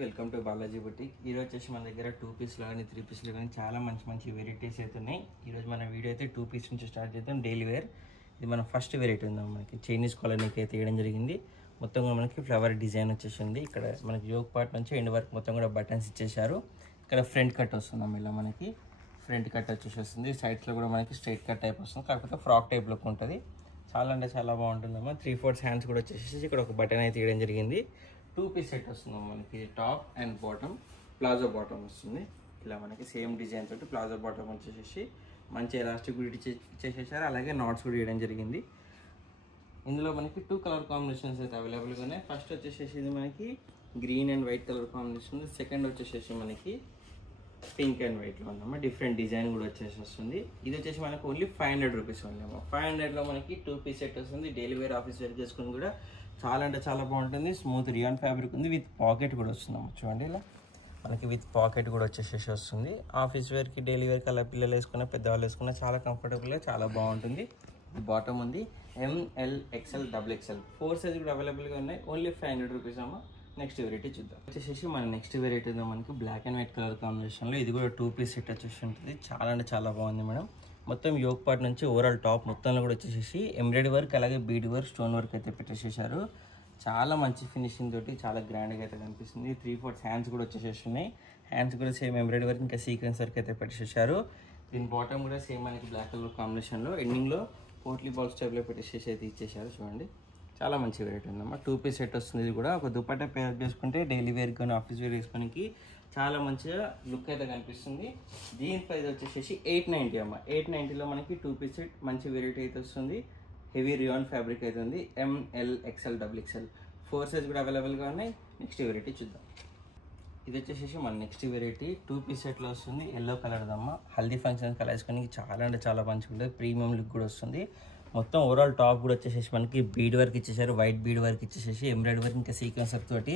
Welcome to Balaji boutique. ఈరోజు వచ్చేసి మన దగ్గర 2 పీస్లు కానీ 3 పీస్లు కానీ చాలా మంచి వెరైటీస్ అయితే ఉన్నాయి. ఈరోజు మన వీడియో అయితే 2 పీస్ నుంచి స్టార్ట్ చేద్దాం. డైలీ వేర్ ఇది మన ఫస్ట్ వెరైటీ ఉందాం. మనకి చైనీస్ కాలనీకి అయితే వేయడం జరిగింది. మొత్తం కూడా మనకి ఫ్లవర్ డిజైన్ వచ్చేసింది. ఇక్కడ మనకి యోక్ పార్ట్ నుంచి ఎండ్ వరకు మొత్తం కూడా బటన్స్ ఇచ్చేసారు. ఇక్కడ ఫ్రంట్ కట్ వస్తుందాం. ఇలా మనకి ఫ్రంట్ కట్ వచ్చేసి వస్తుంది. సైడ్స్లో కూడా మనకి స్ట్రైట్ కట్ టైప్ వస్తుంది. కాకపోతే ఫ్రాక్ టైప్ లుక్ ఉంటుంది. చాలా అంటే చాలా బాగుంటుందమ్మా. 3/4 హ్యాండ్స్ కూడా వచ్చేసి ఇక్కడ ఒక బటన్ అయితే వేయడం జరిగింది. 2 పీస్ సెట్ వస్తుందమ్మా. మనకి top and bottom palazzo bottom వస్తుంది. ఇలా మనకి సేమ్ డిజైన్ తోటి ప్లాజో బాటమ్ వచ్చేసి మంచి ఎలాస్టిక్ కూడా ఇచ్చేసేసారు. అలాగే నాట్స్ కూడా వేయడం జరిగింది. ఇందులో మనకి 2 కలర్ కాంబినేషన్స్ అయితే అవైలబుల్గా ఉన్నాయి. ఫస్ట్ వచ్చేసి ఇది మనకి green and white colour combination. Second వచ్చేసి మనకి పింక్ అండ్ వైట్లో ఉందమ్మా. డిఫరెంట్ డిజైన్ కూడా వచ్చేసి వస్తుంది. ఇది వచ్చేసి మనకి ఓన్లీ 500 రూపీస్ ఉంది అమ్మా. 500లో మనకి 2 పీస్ సెట్ వస్తుంది. డైలీ వేర్ ఆఫీస్ వేర్ చేసుకుని కూడా చాలా అంటే చాలా బాగుంటుంది. స్మూత్ రియాన్ ఫ్యాబ్రిక్ ఉంది. విత్ పాకెట్ కూడా వస్తుందమ్మా. చూడండి ఇలా మనకి విత్ పాకెట్ కూడా వచ్చేసేసి వస్తుంది. ఆఫీస్ వేర్కి డైలీ వేర్కి అలా పిల్లలు వేసుకున్న పెద్దవాళ్ళు వేసుకున్న చాలా కంఫర్టబుల్గా చాలా బాగుంటుంది. బాటమ్ ఉంది. ML XL XXL 4 సైజ్ కూడా అవైలబుల్గా ఉన్నాయి. ఓన్లీ 500 రూపీస్ అమ్మా. నెక్స్ట్ వెరైటీ చూద్దాం. వచ్చేసి మన నెక్స్ట్ వెరైటీ ఉందా మనకి బ్లాక్ అండ్ వైట్ కలర్ కాంబినేషన్లో. ఇది కూడా 2 పీస్ సెట్ వచ్చేసి ఉంటుంది. చాలా అంటే చాలా బాగుంది మేడం. మొత్తం యోక్ పార్ట్ నుంచి ఓవరాల్ టాప్ మొత్తంలో కూడా వచ్చేసి ఎంబ్రాయిడరీ వర్క్ అలాగే బీడ్ వర్క్ స్టోన్ వర్క్ అయితే పెట్టేసేసారు. చాలా మంచి ఫినిషింగ్ తోటి చాలా గ్రాండ్గా అయితే కనిపిస్తుంది. 3/4 హ్యాండ్స్ కూడా వచ్చేసి ఉన్నాయి. హ్యాండ్స్ కూడా సేమ్ ఎంబ్రాయిడరీ వర్క్ ఇంకా సీక్వెన్స్ వర్క్ అయితే పెట్టేసేసారు. దీని బాటమ్ కూడా సేమ్ మనకి బ్లాక్ కలర్ కాంబినేషన్లో ఎండింగ్లో పోట్లీ బాల్స్ టైప్లో పెట్టేసేసి అయితే ఇచ్చేసారు. చూడండి చాలా మంచి వెరైటీ ఉందమ్మా. 2 పీస్ సెట్ వస్తుంది. ఇది కూడా ఒక దుపట్టా పేర్ చేసుకుంటే డైలీ వేర్ కానీ ఆఫీస్ వేర్ వేసుకోనికి చాలా మంచిగా లుక్ అయితే కనిపిస్తుంది. దీని ప్రైస్ వచ్చేసి 890 అమ్మ. 890లో మనకి 2 పీస్ సెట్ మంచి వెరైటీ అయితే వస్తుంది. హెవీ రియాన్ ఫ్యాబ్రిక్ అయితే ఉంది. ML XL XXL 4 సైజ్ కూడా అవైలబుల్గా ఉన్నాయి. నెక్స్ట్ వెరైటీ చూద్దాం. ఇది వచ్చేసి మన నెక్స్ట్ వెరైటీ 2 పీస్ సెట్లో వస్తుంది. ఎల్లో కలర్ దమ్మా. హల్దీ ఫంక్షన్ కలర్ వేసుకోనికి చాలా అంటే చాలా మంచిగా ఉంటుంది. ప్రీమియం లుక్ కూడా వస్తుంది. మొత్తం ఓవరాల్ టాప్ కూడా వచ్చేసి మనకి బీడ్ వర్క్ ఇచ్చేసారు. వైట్ బీడ్ వర్క్ ఇచ్చేసి ఎంబ్రాయిడరీ వర్క్ ఇంకా సీక్వెన్స్ వర్క్ తోటి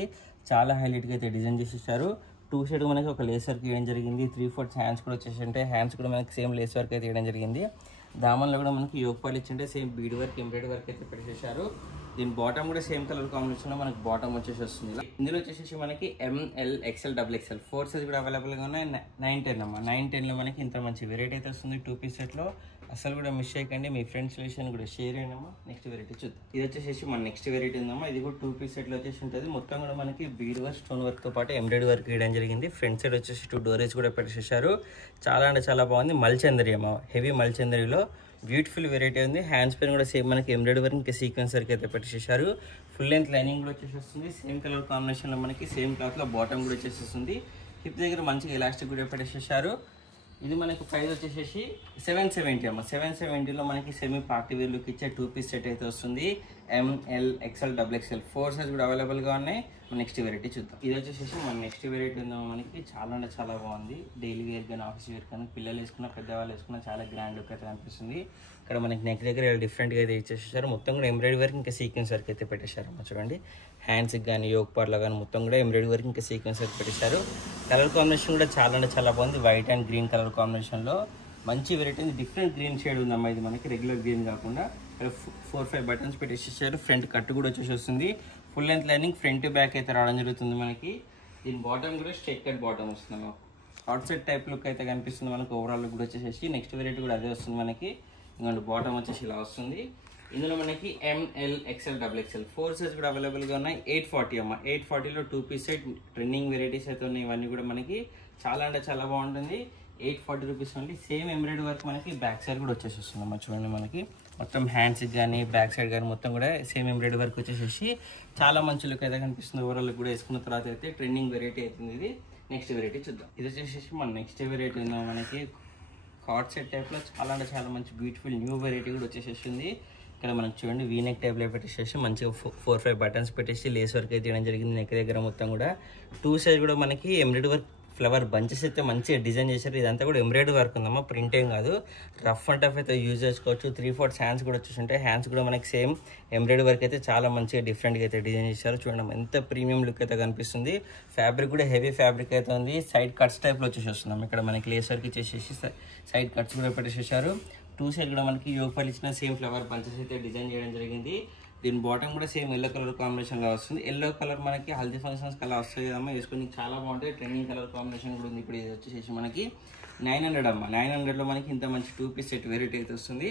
చాలా హైలైట్గా అయితే డిజైన్ చేసేసారు. 2 సైడ్ మనకి ఒక లేస్ వర్క్ వేయడం జరిగింది. 3/4 హ్యాండ్స్ కూడా వచ్చేసి అంటే హ్యాండ్స్ కూడా మనకి సేమ్ లేస్ వర్క్ అయితే వేయడం జరిగింది. దామన్లో కూడా మనకి యోక్ పాలు ఇచ్చింటే same bead work embroidery work అయితే పెట్టేసారు. దీని బాటమ్ కూడా సేమ్ కలర్ కాంబినేషన్లో మనకి బాటమ్ వచ్చేసి వస్తుంది. ఇందులో వచ్చేసి మనకి ML XL XXL 4 సైజ్ కూడా అవైలబుల్గా ఉన్నాయి. 910 అమ్మా. 910లో మనకి ఇంత మంచి వెరైటీ అయితే వస్తుంది 2 పీస్ సెట్లో. అసలు కూడా మిస్ చేయకండి. మీ ఫ్రెండ్స్ రిలేషన్ కూడా షేర్ చేయండమ్మా. నెక్స్ట్ వెరైటీ చూద్దాం. ఇది వచ్చేసి మన నెక్స్ట్ వెరైటీ ఉందమ్మా. ఇది కూడా 2 పీస్ సెట్లో వచ్చేసి ఉంటుంది. మొత్తం కూడా మనకి బీడ్ వర్క్ స్టోన్ వర్క్తో పాటు ఎంబ్రాయిడరీ వర్క్ వేయడం జరిగింది. ఫ్రంట్ సైడ్ వచ్చేసి 2 డోరేజ్ కూడా పెట్టేసారు. చాలా అంటే చాలా బాగుంది. మల్చందరి అమ్మా. హెవీ మల్చందరిలో బ్యూటిఫుల్ వెరైటీ ఉంది. హ్యాండ్స్ పైన కూడా సేమ్ మనకి ఎంబ్రాయిడరీ వర్క్ ఇంకా సీక్వెన్స్ వర్క్ అయితే పెట్టేసారు. ఫుల్ లెంత్ లైనింగ్ కూడా వచ్చేసి వస్తుంది. సేమ్ కలర్ కాంబినేషన్లో మనకి సేమ్ క్లాత్లో బాటమ్ కూడా వచ్చేసేస్తుంది. హిప్ దగ్గర మంచిగా ఎలాస్టిక్ కూడా పెట్టేసేసారు. ఇది మనకి ప్రైస్ వచ్చేసి 770 అమ్మ. 770లో మనకి సెమీ పార్టీ వేర్ లుక్ ఇచ్చే 2 పీస్ సెట్ అయితే వస్తుంది. ML XL XXL 4 సైజ్ కూడా అవైలబుల్గా ఉన్నాయి. నెక్స్ట్ వెరైటీ చూద్దాం. ఇది వచ్చేసి మన నెక్స్ట్ వెరైటీ ఉందాం. మనకి చాలా అంటే చాలా బాగుంది. డైలీ వేర్ కానీ ఆఫీస్ వేర్ కానీ పిల్లలు వేసుకున్న పెద్దవాళ్ళు వేసుకున్న చాలా గ్రాండ్ లుక్ అయితే కనిపిస్తుంది. ఇక్కడ మనకి నెక్ దగ్గర డిఫరెంట్గా అయితే ఇచ్చేసారు. మొత్తం కూడా ఎంబ్రాయిడరీ వర్క్ ఇంకా సీక్వెన్స్ వర్క్ అయితే పెట్టేశారు అమ్మ. చూడండి హ్యాండ్స్కి కానీ యోక్ పార్ట్లో కానీ మొత్తం కూడా ఎంబ్రాయిడరీ వర్క్ ఇంకా సీక్వెన్స్ వర్క్ పెట్టేశారు. కలర్ కాంబినేషన్ కూడా చాలా అంటే చాలా బాగుంది. వైట్ అండ్ గ్రీన్ కలర్ కాంబినేషన్లో మంచి వెరైటీ ఉంది. డిఫరెంట్ గ్రీన్ షేడ్ ఉందమ్మా. ఇది మనకి రెగ్యులర్ గ్రీన్ కాకుండా 4-5 బటన్స్ పెట్టేసేసారు. ఫ్రంట్ కట్ కూడా వచ్చేసి వస్తుంది. Full length lining front back అయితే రావడం జరుగుతుంది మనకి. దీని బాటమ్ కూడా స్ట్రైట్ కట్ బాటమ్ వస్తుంది. అవుట్ సైడ్ టైప్ లుక్ అయితే కనిపిస్తుంది మనకి. ఓవరాల్ లుక్ కూడా వచ్చేసి నెక్స్ట్ వెరైటీ కూడా అదే వస్తుంది మనకి. ఇంకొంచెం బాటమ్ వచ్చేసి ఇలా వస్తుంది. ఇందులో మనకి ML XL XXL 4 సైజ్ కూడా అవైలబుల్గా ఉన్నాయి. 840 అమ్మ. 840లో 2 పీస్ సెట్ ట్రెండింగ్ వెరైటీస్ అయితే ఉన్నాయి. ఇవన్నీ కూడా మనకి చాలా అంటే చాలా బాగుంటుంది. 840 rupees only. Same embroidery work మనకి బ్యాక్ సైడ్ కూడా వచ్చేసి వస్తుందమ్మా. చూడండి మనకి మొత్తం హ్యాండ్స్కి కానీ బ్యాక్ సైడ్ కానీ మొత్తం కూడా సేమ్ ఎంబ్రాయిడరీ వర్క్ వచ్చేసి చాలా మంచి లుక్ అయితే కనిపిస్తుంది. ఓవరాల్ లుక్ కూడా వేసుకున్న తర్వాత అయితే ట్రెండింగ్ వెరైటీ అవుతుంది ఇది. నెక్స్ట్ వెరైటీ చూద్దాం. ఇది వచ్చేసి మన నెక్స్ట్ వెరైటీ ఉందా మనకి కార్డ్ సెట్ టైప్లో చాలా అంటే చాలా మంచి బ్యూటిఫుల్ న్యూ వెరైటీ కూడా వచ్చేసేసింది. ఇక్కడ మనకి చూడండి వీనెక్ టైప్లో పెట్టేసేసి మంచిగా 4-5 బటన్స్ పెట్టేసి లేస్ వర్క్ అయితే వేయడం జరిగింది. నెక్ దగ్గర మొత్తం కూడా 2 సైజ్ కూడా మనకి ఎంబ్రాయిడరీ వర్క్ ఫ్లవర్ బంచెస్ అయితే మంచిగా డిజైన్ చేశారు. ఇదంతా కూడా ఎంబ్రాయిడరీ వర్క్ ఉందమ్మా. ప్రింట్ ఏం కాదు. రఫ్ అండ్ టఫ్ అయితే యూజ్ చేసుకోవచ్చు. 3/4 హ్యాండ్స్ కూడా వచ్చేసి ఉంటాయి. హ్యాండ్స్ కూడా మనకి సేమ్ ఎంబ్రాయిడరీ వర్క్ అయితే చాలా మంచిగా డిఫరెంట్గా అయితే డిజైన్ చేశారు. చూడండి ఎంత ప్రీమియం లుక్ అయితే కనిపిస్తుంది. ఫ్యాబ్రిక్ కూడా హెవీ ఫ్యాబ్రిక్ అయితే ఉంది. సైడ్ కట్స్ టైప్లో వచ్చేసి వస్తున్నాం. ఇక్కడ మనకి లేస్ వర్క్ ఇచ్చేసేసి సైడ్ కట్స్ కూడా పెట్టేసేసారు. 2 సైడ్ కూడా మనకి యోగపల్లి ఇచ్చిన సేమ్ ఫ్లవర్ బంచెస్ అయితే డిజైన్ చేయడం జరిగింది. దీని బాటమ్ కూడా సేమ్ ఎల్లో కలర్ కాంబినేషన్లో వస్తుంది. ఎల్లో కలర్ మనకి హల్దీ ఫంక్షన్స్ కలర్ వస్తాయి కదమ్మా, వేసుకొని చాలా బాగుంటాయి. ట్రెండింగ్ కలర్ కాంబినేషన్ కూడా ఉంది. ఇప్పుడు ఇది వచ్చేసి మనకి 900 అమ్మ. 900లో మనకి ఇంత మంచి 2 పీస్ సెట్ వెరైటీ అయితే వస్తుంది.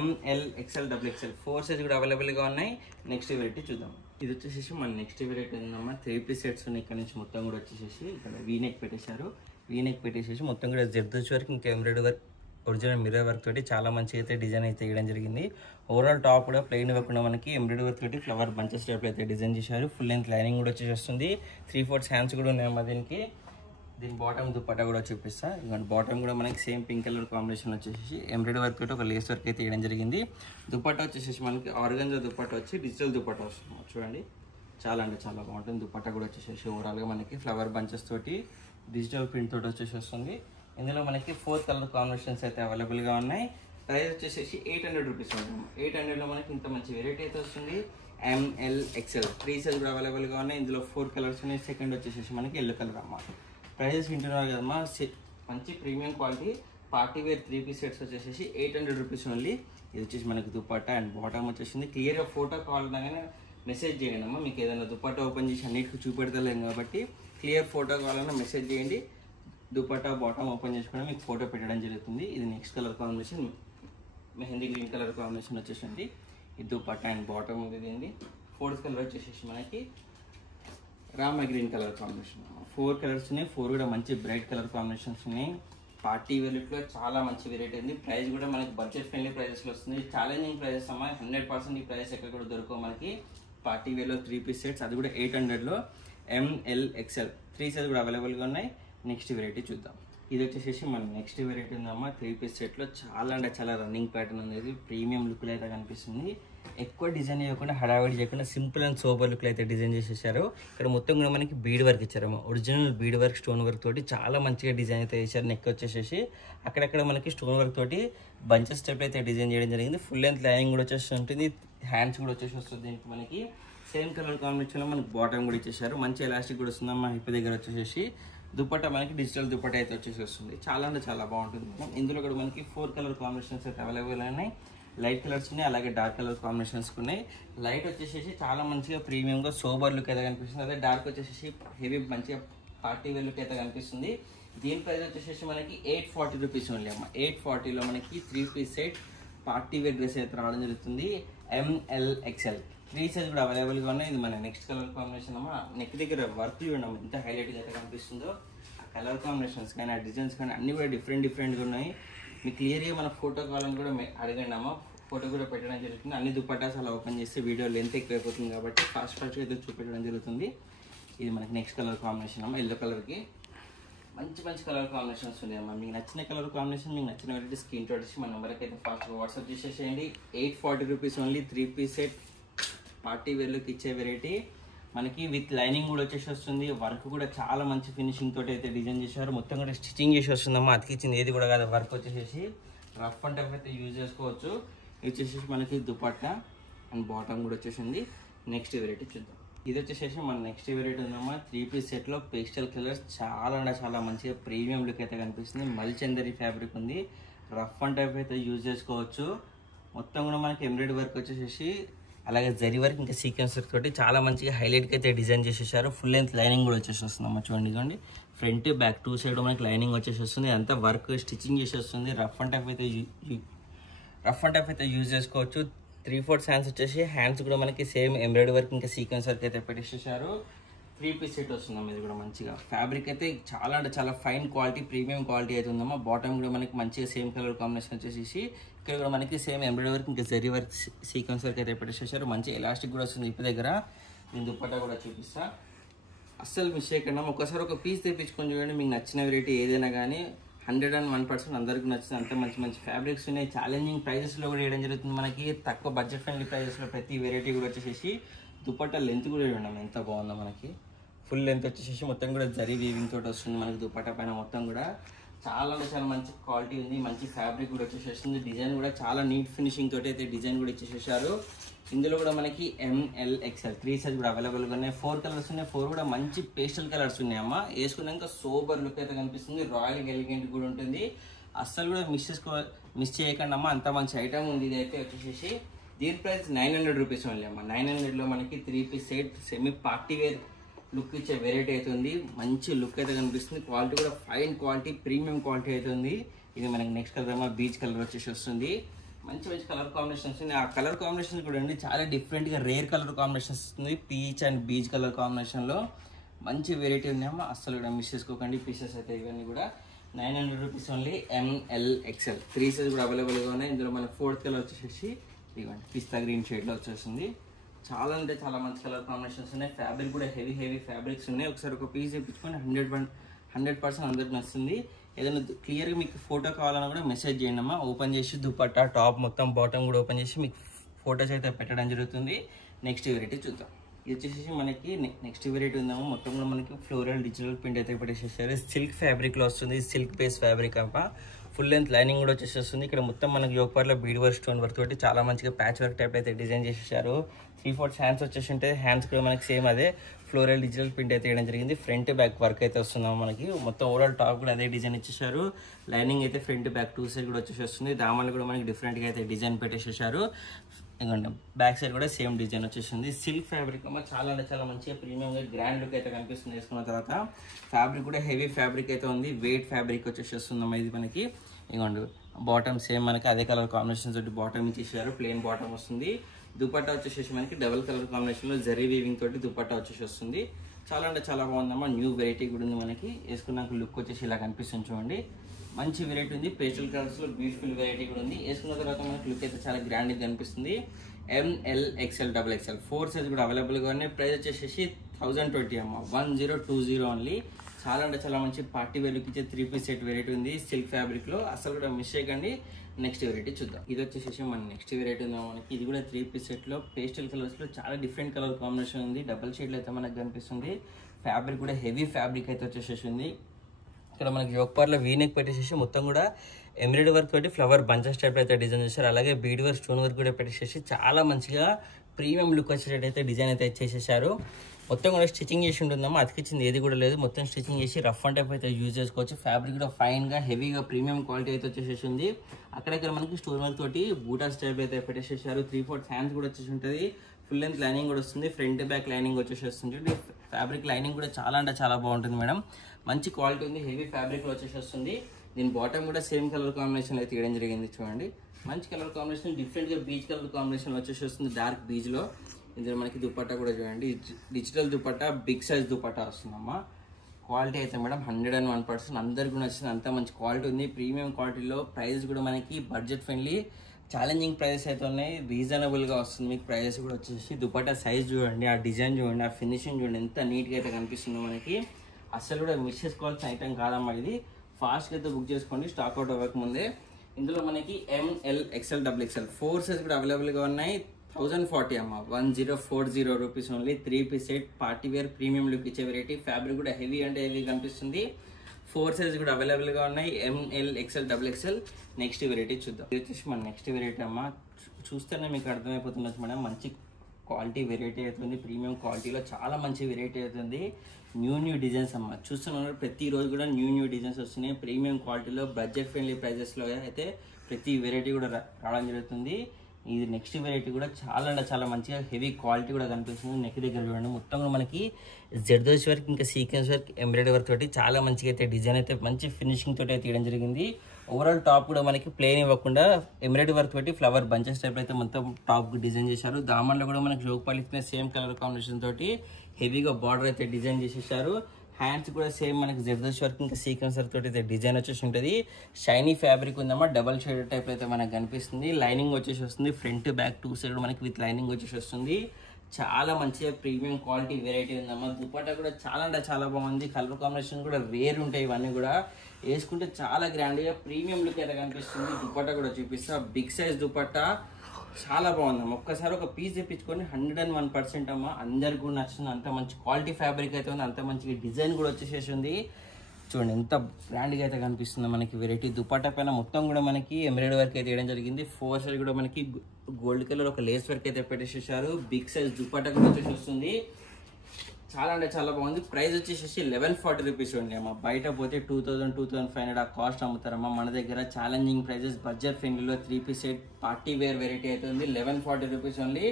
ML XL XXL 4 సైజ్ కూడా అవైలబుల్గా ఉన్నాయి. నెక్స్ట్ వెరైటీ చూద్దాం. ఇది వచ్చేసి మన నెక్స్ట్ వెరైటీ ఉందమ్మా. 3 పీస్ సెట్స్ ఉన్నాయి. ఇక్కడ నుంచి మొత్తం కూడా వచ్చేసి ఇక్కడ వీనెక్ పెట్టేశారు. వీనెక్ పెట్టేసేసి మొత్తం కూడా జర్దోసి వర్క్ ఇంకా embroidery work original mirror work తోటి చాలా మంచిగా అయితే డిజైన్ అయితే వేయడం జరిగింది. ఓవరాల్ టాప్ కూడా ప్లెయిన్ ఇవ్వకుండా మనకి ఎంబ్రాయిడరీ వర్క్ తోటి ఫ్లవర్ బంచెస్ టైప్ అయితే డిజైన్ చేశారు. ఫుల్ లెంత్ లైనింగ్ కూడా వచ్చేసి వస్తుంది. 3/4 హ్యాండ్స్ కూడా ఉన్నాయమ్మా దీనికి. దీని బాటమ్ దుపట్టా కూడా చూపిస్తా. ఇవ్వండి బాటమ్ కూడా మనకి సేమ్ పింక్ కలర్ కాంబినేషన్ వచ్చేసి ఎంబ్రాయిడరీ వర్క్ తోటి ఒక లేస్ వర్క్ అయితే వేయడం జరిగింది. దుపట్టా వచ్చేసి మనకి ఆర్గంజా దుపట్టా వచ్చి డిజిటల్ దుపట్టా వస్తుంది. చూడండి చాలా అంటే చాలా బాగుంటుంది. దుపట్టా కూడా వచ్చేసి ఓవరాల్గా మనకి ఫ్లవర్ బంచెస్ తోటి డిజిటల్ ప్రింట్ తోటి వచ్చేసి వస్తుంది. ఇందులో మనకి 4 కలర్ కాంబినేషన్స్ అయితే అవైలబుల్గా ఉన్నాయి. ప్రైస్ వచ్చేసి 800 రూపీస్ ఉంటుంది. 800లో మనకి ఇంత మంచి వెరైటీ అయితే వస్తుంది. ML XL 3 సైజ్ కూడా అవైలబుల్గా ఉన్నాయి. ఇందులో 4 కలర్స్ ఉన్నాయి. సెకండ్ వచ్చేసి మనకి ఎల్లో కలర్ అమ్మ. ప్రైజెస్ వింటున్నారు కదమ్మా, మంచి premium quality party wear 3 piece sets వచ్చేసి 800 రూపీస్ ఓన్లీ. ఇది వచ్చేసి మనకి దుపట్టా అండ్ బాటమ్ వచ్చేసింది. క్లియర్గా ఫోటో కావాలన్నా కానీ మెసేజ్ చేయండి అమ్మా. మీకు ఏదైనా దుపట్టా ఓపెన్ చేసి అన్నిటికీ చూపెడతలేం కాబట్టి క్లియర్ ఫోటో కావాలన్నా మెసేజ్ చేయండి. దుపట్టా బాటమ్ ఓపెన్ చేసుకుని మీకు ఫోటో పెట్టడం జరుగుతుంది. ఇది next colour combination mehndi green colour combination వచ్చేసింది. ఇది దుపట్టా అండ్ బాటమ్ ఇది. 4th కలర్ వచ్చేసి మనకి Rama green colour combination. 4 colours ఉన్నాయి. 4 కూడా మంచి బ్రైట్ కలర్ కాంబినేషన్స్ ఉన్నాయి. పార్టీ వేర్లో చాలా మంచి వెరైటీ ఉంది. ప్రైస్ కూడా మనకి బడ్జెట్ ఫ్రెండ్లీ ప్రైజెస్లో వస్తుంది. ఛాలెంజింగ్ ప్రైజెస్ అమ్మా. 100% ఈ ప్రైస్ ఎక్కడ కూడా దొరకవు మనకి. పార్టీ వేర్లో 3 పీస్ సెట్స్, అది కూడా 800లో. ML XL 3 సైజ్ కూడా అవైలబుల్గా ఉన్నాయి. నెక్స్ట్ వెరైటీ చూద్దాం. ఇది వచ్చేసి మన నెక్స్ట్ వెరైటీ ఉందమ్మా. 3 పీస్ సెట్లో చాలా అంటే చాలా రన్నింగ్ ప్యాటర్న్ అనేది ప్రీమియం లుక్లో అయితే కనిపిస్తుంది. ఎక్కువ డిజైన్ చేయకుండా హడావిడి చేయకుండా సింపుల్ అండ్ సోబర్ లుక్లో అయితే డిజైన్ చేసేసారు. ఇక్కడ మొత్తం కూడా మనకి బీడ్ వర్క్ ఇచ్చారమ్మా. Original bead work stone work తోటి చాలా మంచిగా డిజైన్ అయితే చేశారు. నెక్ వచ్చేసి అక్కడక్కడ మనకి స్టోన్ వర్క్ తోటి బంచెస్ టైప్ అయితే డిజైన్ చేయడం జరిగింది. ఫుల్ లెంత్ లైనింగ్ కూడా వచ్చేసి ఉంటుంది. హ్యాండ్స్ కూడా వచ్చేసి వస్తుంది. దీనికి మనకి సేమ్ కలర్ కాంబినేషన్లో మనకి బాటమ్ కూడా ఇచ్చేసారు. మంచి ఎలాస్టిక్ కూడా వస్తుందమ్మా. హిప్ దగ్గర వచ్చేసి దుపట్టా మనకి డిజిటల్ దుపట్టా అయితే వచ్చేసి వస్తుంది. చాలా అంటే చాలా బాగుంటుంది. ఇందులో కూడా మనకి 4 కలర్ కాంబినేషన్స్ అయితే అవైలబుల్ ఉన్నాయి. లైట్ కలర్స్ ఉన్నాయి, అలాగే డార్క్ కలర్ కాంబినేషన్స్ ఉన్నాయి. లైట్ వచ్చేసి చాలా మంచిగా ప్రీమియంగా సోబర్ లుక్ అయితే కనిపిస్తుంది. అదే డార్క్ వచ్చేసి హెవీ మంచిగా పార్టీ వేర్ లుక్ అయితే కనిపిస్తుంది. దీని ప్రైస్ వచ్చేసి మనకి 840 రూపీస్ ఓన్లీ అమ్మ. 840లో మనకి 3 piece set party wear dress అయితే రావడం జరుగుతుంది. ML XL 3 సైజ్ కూడా అవైలబుల్గా ఉన్నాయి. ఇది మన నెక్స్ట్ కలర్ కాంబినేషన్ అమ్మా. నెక్ దగ్గర వర్క్ చూడండి ఎంత హైలైట్గా అయితే కనిపిస్తుందో. ఆ కలర్ కాంబినేషన్స్ కానీ ఆ డిజైన్స్ కానీ అన్నీ కూడా డిఫరెంట్గా ఉన్నాయి. మీకు క్లియర్గా మన ఫోటో కావాలని కూడా అడగండి అమ్మ. ఫోటో కూడా పెట్టడం జరుగుతుంది. అన్ని దుపట్టాస్ అలా ఓపెన్ చేస్తే వీడియో లెంత్ ఎక్కువైపోతుంది కాబట్టి ఫాస్ట్గా అయితే చూపెట్టడం జరుగుతుంది. ఇది మనకి నెక్స్ట్ కలర్ కాంబినేషన్ అమ్మ. ఎల్లో కలర్కి మంచి కలర్ కాంబినేషన్స్ ఉన్నాయమ్మా. మీకు నచ్చిన కలర్ కాంబినేషన్, మీకు నచ్చిన వెరైటీ స్క్రీన్ షాట్ వచ్చి మన నెంబర్కి అయితే ఫాస్ట్గా వాట్సాప్ చేసేసేయండి. 840 rupees only. 3 piece set party వేర్లోకి ఇచ్చే వెరైటీ మనకి విత్ లైనింగ్ కూడా వచ్చేసి వస్తుంది. వర్క్ కూడా చాలా మంచి ఫినిషింగ్ తోటి అయితే డిజైన్ చేశారు. మొత్తం కూడా స్టిచ్చింగ్ చేసి వస్తుందమ్మా. అతికిచ్చింది ఏది కూడా కాదు. వర్క్ వచ్చేసి రఫ్ అండ్ టఫ్ అయితే యూజ్ చేసుకోవచ్చు. ఇది వచ్చేసి మనకి దుపట్టా అండ్ బాటమ్ కూడా వచ్చేసింది. నెక్స్ట్ వెరైటీ చూద్దాం. ఇది వచ్చేసి మన నెక్స్ట్ వెరైటీ ఉందమ్మా. 3 పీస్ సెట్లో పేస్టల్ కలర్స్ చాలా అంటే చాలా మంచిగా ప్రీమియం లుక్ అయితే కనిపిస్తుంది. మల్చందరి ఫ్యాబ్రిక్ ఉంది. రఫ్ అండ్ టఫ్ అయితే యూజ్ చేసుకోవచ్చు. మొత్తం కూడా మనకి ఎంబ్రాయిడరీ వర్క్ వచ్చేసి అలాగే జరీ వర్క్ ఇంకా సీక్వెన్స్ వర్క్ తోటి చాలా మంచిగా హైలైట్గా అయితే డిజైన్ చేసేసారు. ఫుల్ లెంత్ లైనింగ్ కూడా వచ్చేసి వస్తుందమ్మా. చూడండి ఫ్రంట్ బ్యాక్ 2 సైడ్ మనకి లైనింగ్ వచ్చేసి వస్తుంది. అంతా వర్క్ స్టిచ్చింగ్ చేసి వస్తుంది. రఫ్ అండ్ టఫ్ అయితే యూజ్ చేసుకోవచ్చు. 3/4 హ్యాండ్స్ వచ్చేసి హ్యాండ్స్ కూడా మనకి సేమ్ ఎంబ్రాయిడరీ వర్క్ ఇంకా సీక్వెన్స్ వర్క్ అయితే పెట్టేసేసారు. 3 పీస్ సెట్ వస్తుందమ్మా. ఇది కూడా మంచిగా ఫ్యాబ్రిక్ అయితే చాలా అంటే చాలా ఫైన్ క్వాలిటీ ప్రీమియం క్వాలిటీ అయితే ఉందమ్మా. బాటమ్ కూడా మనకి మంచిగా సేమ్ కలర్ కాంబినేషన్ వచ్చేసి ఇక్కడ కూడా మనకి సేమ్ ఎంబ్రాయిడరీ వర్క్ ఇంకా జరీ వర్క్ సీక్వెన్స్ వర్క్ అయితే పెట్టేసేసారు. మంచి ఎలాస్టిక్ కూడా వస్తుంది ఇప్పు దగ్గర. నేను దుపట్టా కూడా చూపిస్తా. అస్సలు మిస్ చేయకుండా ఒకసారి ఒక పీస్ తెప్పించుకొని చూడండి. మీకు నచ్చిన వెరైటీ ఏదైనా కానీ 101% అందరికీ నచ్చింది. అంత మంచి ఫ్యాబ్రిక్స్ ఉన్నాయి. ఛాలెంజింగ్ ప్రైజెస్లో కూడా వేయడం జరుగుతుంది. మనకి తక్కువ బడ్జెట్ ఫ్రెండ్లీ ప్రైజెస్లో ప్రతి వెరైటీ కూడా వచ్చేసి దుపట్టా లెంత్ కూడా చూడండి ఎంత బాగుందో. మనకి ఫుల్ లెంత్ వచ్చేసి మొత్తం కూడా జరీ వీవింగ్ తోటి వస్తుంది. మనకి దుపట్టా పైన మొత్తం కూడా చాలా మంచి క్వాలిటీ ఉంది. మంచి ఫ్యాబ్రిక్ కూడా వచ్చేసేస్తుంది. డిజైన్ కూడా చాలా నీట్ ఫినిషింగ్ తోటి అయితే డిజైన్ కూడా ఇచ్చేసేసారు. ఇందులో కూడా మనకి ML XL 3 సైజ్ కూడా అవైలబుల్గా ఉన్నాయి. 4 కలర్స్ ఉన్నాయి. 4 కూడా మంచి పేస్టల్ కలర్స్ ఉన్నాయమ్మా. వేసుకున్నాక సోబర్ లుక్ అయితే కనిపిస్తుంది. రాయల్ ఎలిగెంట్ కూడా ఉంటుంది. అస్సలు కూడా మిస్ చేయకండి అమ్మా. అంత మంచి ఐటమ్ ఉంది. ఇది అయితే వచ్చేసి దీని ప్రైస్ 900 రూపీస్ ఓన్లీ అమ్మ. 900లో మనకి 3 piece set semi party wear look ఇచ్చే వెరైటీ అవుతుంది. మంచి లుక్ అయితే కనిపిస్తుంది. క్వాలిటీ కూడా ఫైన్ క్వాలిటీ, ప్రీమియం క్వాలిటీ అవుతుంది. ఇది మనకి నెక్స్ట్ కలర్ అమ్మ, బీచ్ కలర్ వచ్చేసి వస్తుంది. మంచి మంచి కలర్ కాంబినేషన్స్ ఉన్నాయి. ఆ కలర్ కాంబినేషన్ కూడా అండి చాలా డిఫరెంట్గా రేర్ కలర్ కాంబినేషన్స్ వస్తుంది. పీచ్ అండ్ బీచ్ కలర్ కాంబినేషన్లో మంచి వెరైటీ ఉన్నాయమ్మా. అస్సలు కూడా మిస్ చేసుకోకండి. పీసెస్ అయితే ఇవన్నీ కూడా 900 రూపీస్ ఓన్లీ. MLXL 3 సైజ్ కూడా అవైలబుల్గా ఉన్నాయి. ఇందులో మన 4th కలర్ వచ్చేసి ఇవ్వండి పిస్తా గ్రీన్ షేడ్లో వచ్చేసింది. చాలా అంటే చాలా మంచి కలర్ కాంబినేషన్స్ ఉన్నాయి. ఫ్యాబ్రిక్ కూడా హెవీ ఫ్యాబ్రిక్స్ ఉన్నాయి. ఒకసారి ఒక పీస్ తెప్పించుకొని 100% అందరికి నచ్చుతుంది. ఏదైనా క్లియర్గా మీకు ఫోటో కావాలన్నా కూడా మెసేజ్ చేయండి అమ్మా. ఓపెన్ చేసి దుపట్టా టాప్ మొత్తం బాటమ్ కూడా ఓపెన్ చేసి మీకు ఫొటోస్ అయితే పెట్టడం జరుగుతుంది. నెక్స్ట్ వెరైటీ చూద్దాం. ఇది వచ్చేసి మనకి నెక్స్ట్ వెరైటీ ఉందాము. మొత్తం కూడా మనకి ఫ్లోరల్ డిజిటల్ ప్రింట్ అయితే పెట్టేసేసారు. సిల్క్ ఫ్యాబ్రిక్లో వస్తుంది. సిల్క్ బేస్ ఫ్యాబ్రిక్ అప్ప. ఫుల్ లెంత్ లైనింగ్ కూడా వచ్చేసేస్తుంది. ఇక్కడ మొత్తం మనకి యోగపార్లో బీడ్ వర్క్ స్టోన్ వర్క్ తోటి చాలా మంచిగా ప్యాచ్ వర్క్ టైప్ అయితే డిజైన్ చేసేసారు. 3/4 హ్యాండ్స్ వచ్చేసి ఉంటాయి. హ్యాండ్స్ కూడా మనకి సేమ్ అదే ఫ్లోరల్ డిజిటల్ ప్రింట్ అయితే వేయడం జరిగింది. ఫ్రంట్ బ్యాక్ వర్క్ అయితే వస్తున్నాం మనకి. మొత్తం ఓవరాల్ టాప్ కూడా అదే డిజైన్ ఇచ్చేసారు. లైనింగ్ అయితే ఫ్రంట్ బ్యాక్ 2 సైడ్ కూడా వచ్చేసి వస్తుంది. దామాలు కూడా మనకి డిఫరెంట్గా అయితే డిజైన్ పెట్టేసేసారు. ఎందుకంటే బ్యాక్ సైడ్ కూడా సేమ్ డిజైన్ వచ్చేసింది. సిల్క్ ఫ్యాబ్రిక్ అమ్మ. చాలా అంటే చాలా మంచిగా ప్రీమియంగా గ్రాండ్ లుక్ అయితే కనిపిస్తుంది వేసుకున్న తర్వాత. ఫ్యాబ్రిక్ కూడా హెవీ ఫ్యాబ్రిక్ అయితే ఉంది. వెయిట్ ఫ్యాబ్రిక్ వచ్చేసి వస్తుందమ్మా ఇది మనకి. ఇవ్వండి బాటమ్ సేమ్ మనకి అదే కలర్ కాంబినేషన్ తోటి బాటమ్ ఇచ్చేసారు. ప్లెయిన్ బాటమ్ వస్తుంది. దుపట్టా వచ్చేసి మనకి డబల్ కలర్ కాంబినేషన్లో జరీ వీవింగ్ తోటి దుపట్టా వచ్చేసి వస్తుంది. చాలా అంటే చాలా బాగుందమ్మా. న్యూ వెరైటీ కూడా ఉంది మనకి. వేసుకున్నాక లుక్ వచ్చేసి ఇలా కనిపిస్తుంది చూడండి. మంచి వెరైటీ ఉంది. పేస్టల్ కలర్స్లో బ్యూటిఫుల్ వెరైటీ కూడా ఉంది. వేసుకున్న తర్వాత మనకి లుక్ అయితే చాలా గ్రాండ్గా కనిపిస్తుంది. MLXL XXL 4 సైజ్ కూడా అవైలబుల్గా ఉన్నాయి. ప్రైస్ వచ్చేసి 1020 అమ్మ. 1020 ఓన్లీ. చాలా అంటే చాలా మంచి పార్టీ వేర్ లుక్ ఇచ్చే 3 పీస్ సెట్ వెరైటీ ఉంది సిల్క్ ఫ్యాబ్రిక్లో. అసలు కూడా మిస్ చేయకండి. నెక్స్ట్ వెరైటీ చూద్దాం. ఇది వచ్చేసి మన నెక్స్ట్ వెరైటీ ఉందా మనకి. ఇది కూడా 3 పీస్ సెట్లో పేస్టల్ కలర్స్లో చాలా డిఫరెంట్ కలర్ కాంబినేషన్ ఉంది. డబల్ షేడ్లో అయితే మనకు కనిపిస్తుంది. ఫ్యాబ్రిక్ కూడా హెవీ ఫ్యాబ్రిక్ అయితే వచ్చేసి ఉంది. ఇక్కడ మనకి యోగపార్లో వీనెక్ పెట్టేసేసి మొత్తం కూడా ఎంబ్రాయిడరీ వర్క్ తోటి ఫ్లవర్ బంచెస్ టైప్ అయితే డిజైన్ చేశారు. అలాగే బీడ్ వర్క్ స్టోన్ వర్క్ కూడా పెట్టేసేసి చాలా మంచిగా ప్రీమియం లుక్ వచ్చేటట్టయితే డిజైన్ అయితే చేసేసారు. మొత్తం కూడా స్టిచ్చింగ్ చేసి ఉంటుందమ్మా. అతికిచ్చింది ఏది కూడా లేదు. మొత్తం స్టిచ్చింగ్ చేసి రఫ్ అండ్ టైప్ అయితే యూజ్ చేసుకోవచ్చు. ఫ్యాబ్రిక్ కూడా ఫైన్గా హెవీగా ప్రీమియం క్వాలిటీ అయితే వచ్చేసేసింది. అక్కడక్కడ మనకి స్టోన్ వర్క్ తోటి బూటాస్ టైప్ అయితే పెట్టేసేసారు. 3/4 హ్యాండ్స్ కూడా వచ్చేసి ఉంటుంది. ఫుల్ లెంత్ లైనింగ్ కూడా వస్తుంది. ఫ్రంట్ బ్యాక్ లైనింగ్ వచ్చేసి వస్తుంది. ఫ్యాబ్రిక్ లైనింగ్ కూడా చాలా అంటే చాలా బాగుంటుంది మేడం. మంచి క్వాలిటీ ఉంది. హెవీ ఫ్యాబ్రిక్లో వచ్చేసి వస్తుంది. దీని బాటమ్ కూడా సేమ్ కలర్ కాంబినేషన్ అయితే తీయడం జరిగింది చూడండి. మంచి కలర్ కాంబినేషన్, డిఫరెంట్గా బీచ్ కలర్ కాంబినేషన్ వచ్చేసి వస్తుంది. డార్క్ బీచ్లో. ఇందులో మనకి దుపట్టా కూడా చూడండి. Digital dupatta, big size dupatta వస్తుందమ్మా. క్వాలిటీ అయితే మేడం 101% అందరికి కూడా వచ్చింది. అంత మంచి క్వాలిటీ ఉంది. ప్రీమియం క్వాలిటీలో ప్రైస్ కూడా మనకి బడ్జెట్ ఫ్రెండ్లీ ఛాలెంజింగ్ ప్రైజెస్ అయితే ఉన్నాయి. రీజనబుల్గా వస్తుంది మీకు. ప్రైజెస్ కూడా వచ్చేసి దుపట్టా సైజ్ చూడండి, ఆ డిజైన్ చూడండి, ఆ ఫినిషింగ్ చూడండి ఎంత నీట్గా అయితే కనిపిస్తుందో మనకి. అసలు కూడా మిస్ చేసుకోవాల్సిన ఐటమ్ కాదమ్మా ఇది. ఫాస్ట్గా అయితే బుక్ చేసుకోండి స్టాక్ అవుట్ అవ్వకముందే. ఇందులో మనకి MLXL XXL 4 సైజ్ కూడా అవైలబుల్గా ఉన్నాయి. 1040 అమ్మ. 1040 rupees only. 3 piece set party wear premium look ఇచ్చే వెరైటీ. ఫ్యాబ్రిక్ కూడా హెవీ అంటే హెవీ కనిపిస్తుంది. 4 సైజ్ కూడా అవైలబుల్గా ఉన్నాయి. MLXL XXL. నెక్స్ట్ వెరైటీ చూద్దాం. ఇది వచ్చేసి మన నెక్స్ట్ వెరైటీ అమ్మ. చూస్తేనే మీకు అర్థమైపోతున్నది మేడం. మంచి క్వాలిటీ వెరైటీ అవుతుంది. ప్రీమియం క్వాలిటీలో చాలా మంచి వెరైటీ అవుతుంది. న్యూ డిజైన్స్ అమ్మ. చూస్తున్నారు ప్రతిరోజు కూడా న్యూ డిజైన్స్ వస్తున్నాయి. ప్రీమియం క్వాలిటీలో బడ్జెట్ ఫ్రెండ్లీ ప్రైజెస్లో అయితే ప్రతి వెరైటీ కూడా రావడం జరుగుతుంది. ఇది నెక్స్ట్ వెరైటీ కూడా చాలా అంటే చాలా మంచిగా హెవీ క్వాలిటీ కూడా కనిపిస్తుంది. నెక్ దగ్గర చూడండి మొత్తం కూడా మనకి జర్దోసి వర్క్ ఇంకా సీక్వెన్స్ వర్క్ ఎంబ్రాయిడరీ వర్క్ తోటి చాలా మంచిగా అయితే డిజైన్ అయితే మంచి ఫినిషింగ్ తోటి అయితే తీయడం జరిగింది. ఓవరాల్ టాప్ కూడా మనకి ప్లెయిన్ ఇవ్వకుండా ఎంబ్రాయిడరీ వర్క్ తోటి ఫ్లవర్ బంచెస్ టైప్ అయితే మొత్తం టాప్ డిజైన్ చేశారు. దామన్లో కూడా మనకి జోగపాలి సేమ్ కలర్ కాంబినేషన్ తోటి హెవీగా బార్డర్ అయితే డిజైన్ చేసేసారు. హ్యాండ్స్ కూడా సేమ్ మనకి జర్దోసి వర్క్ ఇంకా సీక్వెన్స్ వర్క్ తోటి అయితే డిజైన్ వచ్చేసి ఉంటుంది. షైనీ ఫ్యాబ్రిక్ ఉందమ్మా. డబల్ షేడ్ టైప్ అయితే మనకు కనిపిస్తుంది. లైనింగ్ వచ్చేసి వస్తుంది. ఫ్రంట్ బ్యాక్ 2 సైడ్ మనకి విత్ లైనింగ్ వచ్చేసి వస్తుంది. చాలా మంచిగా ప్రీమియం క్వాలిటీ వెరైటీ ఉందమ్మా. దుపట్టా కూడా చాలా అంటే చాలా బాగుంది. కలర్ కాంబినేషన్ కూడా రేర్ ఉంటాయి. ఇవన్నీ కూడా వేసుకుంటే చాలా గ్రాండ్గా ప్రీమియం లుక్ అయితే కనిపిస్తుంది. దుపట్టా కూడా చూపిస్తా. బిగ్ సైజ్ దుపట్టా చాలా బాగుందమ్మా. ఒక్కసారి ఒక పీస్ తెప్పించుకొని 101% అమ్మా. అందరికి కూడా నచ్చింది. అంత మంచి క్వాలిటీ ఫ్యాబ్రిక్ అయితే ఉంది. అంత మంచి డిజైన్ కూడా వచ్చేసేసి ఉంది. చూడండి ఎంత బ్రాండ్గా అయితే కనిపిస్తుంది మనకి వెరైటీ. దుపట్టా పైన మొత్తం కూడా మనకి ఎంబ్రాయిడరీ వర్క్ అయితే వేయడం జరిగింది. 4 సైడ్ కూడా మనకి గోల్డ్ కలర్ ఒక లేస్ వర్క్ అయితే పెట్టేసేసారు. బిగ్ సైజ్ దుపట్టా కూడా వచ్చేసి వస్తుంది. చాలా అంటే చాలా బాగుంది. ప్రైస్ వచ్చేసి 1140 రూపీస్ ఉంది అమ్మ. బయట పోతే 2000, 2500 ఆ కాస్ట్ అమ్ముతారమ్మా. మన దగ్గర ఛాలెంజింగ్ ప్రైజెస్ బడ్జెట్ ఫ్రెండ్లీలో 3 piece set party wear variety అయితే ఉంది. 1140 rupees only.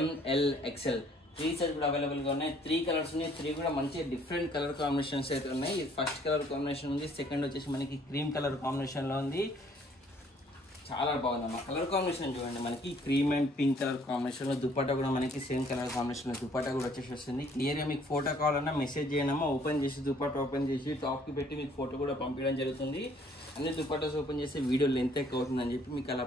ML XL 3 size కూడా అవైలబుల్గా ఉన్నాయి. 3 కలర్స్ ఉన్నాయి. 3 కూడా మంచి డిఫరెంట్ కలర్ కాంబినేషన్స్ అయితే ఉన్నాయి. ఇది ఫస్ట్ కలర్ కాంబినేషన్ ఉంది. సెకండ్ వచ్చేసి మనకి క్రీమ్ కలర్ కాంబినేషన్లో ఉంది. చాలా బాగుందమ్మా. కలర్ కాంబినేషన్ చూడండి, మనకి క్రీమ్ అండ్ పింక్ కలర్ కాంబినేషన్లో. దుపట్టా కూడా మనకి సేమ్ కలర్ కాంబినేషన్లో దుపట్టా కూడా వచ్చేసి వస్తుంది. క్లియర్గా మీకు ఫోటో కావాలన్నా మెసేజ్ చేయనమ్మా. ఓపెన్ చేసి దుపట్టా ఓపెన్ చేసి టాప్కి పెట్టి మీకు ఫోటో కూడా పంపించడం జరుగుతుంది. అన్ని దుపట్టాస్ ఓపెన్ చేసి వీడియో లెంత్ ఎక్కువ అవుతుందని చెప్పి మీకు అలా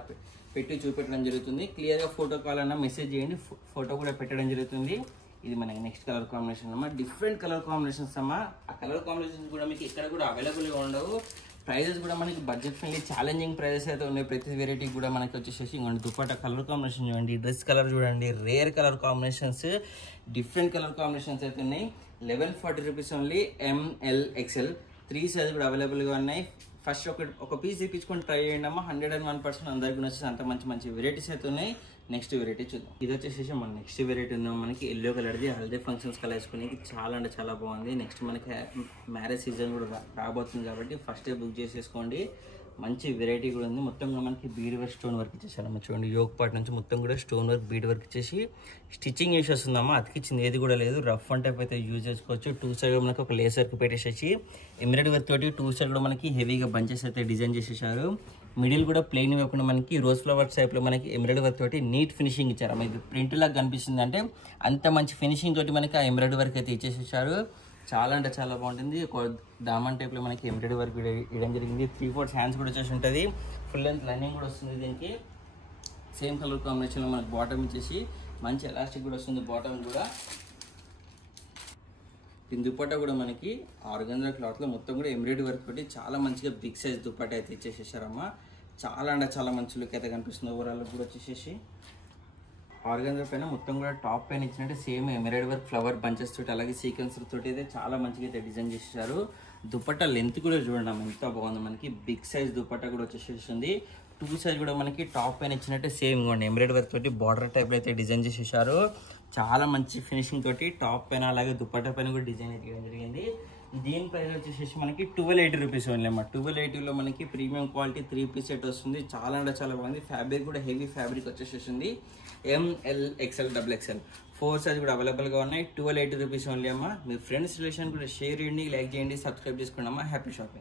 పెట్టి చూపెట్టడం జరుగుతుంది. క్లియర్గా ఫోటో కావాలన్నా మెసేజ్ చేయండి, ఫోటో కూడా పెట్టడం జరుగుతుంది. ఇది మనకి నెక్స్ట్ కలర్ కాంబినేషన్ అమ్మా. డిఫరెంట్ కలర్ కాంబినేషన్స్ అమ్మా. ఆ కలర్ కాంబినేషన్స్ కూడా మీకు ఇక్కడ కూడా అవైలబుల్గా ఉండవు. ప్రైజెస్ కూడా మనకి బడ్జెట్ ఫ్రెండ్లీ ఛాలెంజింగ్ ప్రైజెస్ అయితే ఉన్నాయి. ప్రతి వెరైటీ కూడా మనకి వచ్చేసి ఇంకోండి దుపట్టా కలర్ కాంబినేషన్ చూడండి, డ్రెస్ కలర్ చూడండి, rare colour combinations, different colour combinations అయితే ఉన్నాయి. 1140 rupees only. ML XL 3 size కూడా అవైలబుల్గా ఉన్నాయి. ఫస్ట్ ఒక పీస్ తీపించుకొని ట్రై చేయండి అమ్మా. 101% అందరికీ నచ్చేసి అంత మంచి మంచి వెరైటీస్ అయితే ఉన్నాయి. నెక్స్ట్ వెరైటీ చూద్దాం. ఇది వచ్చేసి మన నెక్స్ట్ వెరైటీ ఉందాం. మనకి ఎల్లో కలర్ది హల్దీ ఫంక్షన్స్ కలర్ వేసుకునేకి చాలా అంటే చాలా బాగుంది. నెక్స్ట్ మనకి మ్యారేజ్ సీజన్ కూడా రాబోతుంది కాబట్టి ఫస్టే బుక్ చేసేసుకోండి. మంచి వెరైటీ కూడా ఉంది. మొత్తం కూడా మనకి బీడ్ వర్క్ స్టోన్ వర్క్ ఇచ్చేసారమ్మా. చూడండి, యోగ్ పార్ట్ నుంచి మొత్తం కూడా స్టోన్ వర్క్ బీడ్ వర్క్ ఇచ్చేసి స్టిచ్చింగ్ చేసి వస్తుందమ్మా. అతికిచ్చింది ఏది కూడా లేదు. రఫ్ అండ్ టైప్ అయితే యూజ్ చేసుకోవచ్చు. 2 సైడ్ మనకి ఒక లేస్ వర్క్ పెట్టేసేసి ఎంబ్రాయిడరీ వర్క్ తోటి 2 సైడ్ కూడా మనకి హెవీగా బంచెస్ అయితే డిజైన్ చేసేసారు. మిడిల్ కూడా ప్లెయిన్ ఇవ్వకుండా మనకి రోజ్ ఫ్లవర్స్ టైప్లో మనకి ఎంబ్రాయిడరీ వర్క్ తోటి నీట్ ఫినిషింగ్ ఇచ్చారమ్మా. ఇది ప్రింట్ లాగా కనిపిస్తుంది అంటే అంత మంచి ఫినిషింగ్ తోటి మనకి ఆ ఎంబ్రాయిడరీ వర్క్ అయితే ఇచ్చేసేసారు. చాలా అంటే చాలా బాగుంటుంది. ఒక దామన్ టైప్లో మనకి ఎంబ్రాయిడరీ వర్క్ ఇవ్వడం జరిగింది. 3/4 హ్యాండ్స్ కూడా వచ్చేసి ఉంటుంది. ఫుల్ లెంత్ లైనింగ్ కూడా వస్తుంది. దీనికి సేమ్ కలర్ కాంబినేషన్లో మనకి బాటమ్ ఇచ్చేసి మంచి ఎలాస్టిక్ కూడా వస్తుంది. బాటమ్ కూడా దీని దుపట్టా కూడా మనకి ఆర్గంజా క్లాత్లో మొత్తం కూడా ఎంబ్రాయిడరీ వర్క్ పెట్టి చాలా మంచిగా బిగ్ సైజ్ దుపట్టా అయితే ఇచ్చేసేసారమ్మా. చాలా అంటే చాలా మంచి లుక్ అయితే కనిపిస్తుంది. ఓవరాల్ కూడా వచ్చేసేసి ఆర్గంజా పైన మొత్తం కూడా టాప్ పైన ఇచ్చినట్టు same embroidery work flower bunches తోటి అలాగే సీక్వెన్స్ తోటి అయితే చాలా మంచిగా అయితే డిజైన్ చేసేసారు. దుపట్టా లెంత్ కూడా చూడండి ఎంత బాగుంది. మనకి బిగ్ సైజ్ దుపట్టా కూడా వచ్చేసేసింది. 2 సైజ్ కూడా మనకి టాప్ పైన ఇచ్చినట్టే సేమ్ ఇవ్వండి ఎంబ్రాయిడరీ వర్క్ తోటి బార్డర్ టైప్లో అయితే డిజైన్ చేసేసారు. చాలా మంచి ఫినిషింగ్ తోటి టాప్ పైన అలాగే దుపట్టా పైన కూడా డిజైన్ అయితే జరిగింది. దీని ప్రైస్ వచ్చేసి మనకి 1280 రూపీస్ ఓన్లీ అమ్మా. 1280లో మనకి ప్రీమియం క్వాలిటీ 3 పీస్ సెట్ వస్తుంది. చాలా అంటే చాలా బాగుంది. ఫ్యాబ్రిక్ కూడా హెవీ ఫ్యాబ్రిక్ వచ్చేసేసింది. ML XL XXL 4 సైజ్ కూడా అవైలబుల్గా ఉన్నాయి. 1280 రూపీస్ ఓన్లీ అమ్మా. మీ ఫ్రెండ్స్ రిలేషన్ కూడా షేర్ చేయండి, లైక్ చేయండి, సబ్స్క్రైబ్ చేసుకోండి అమ్మా. Happy shopping.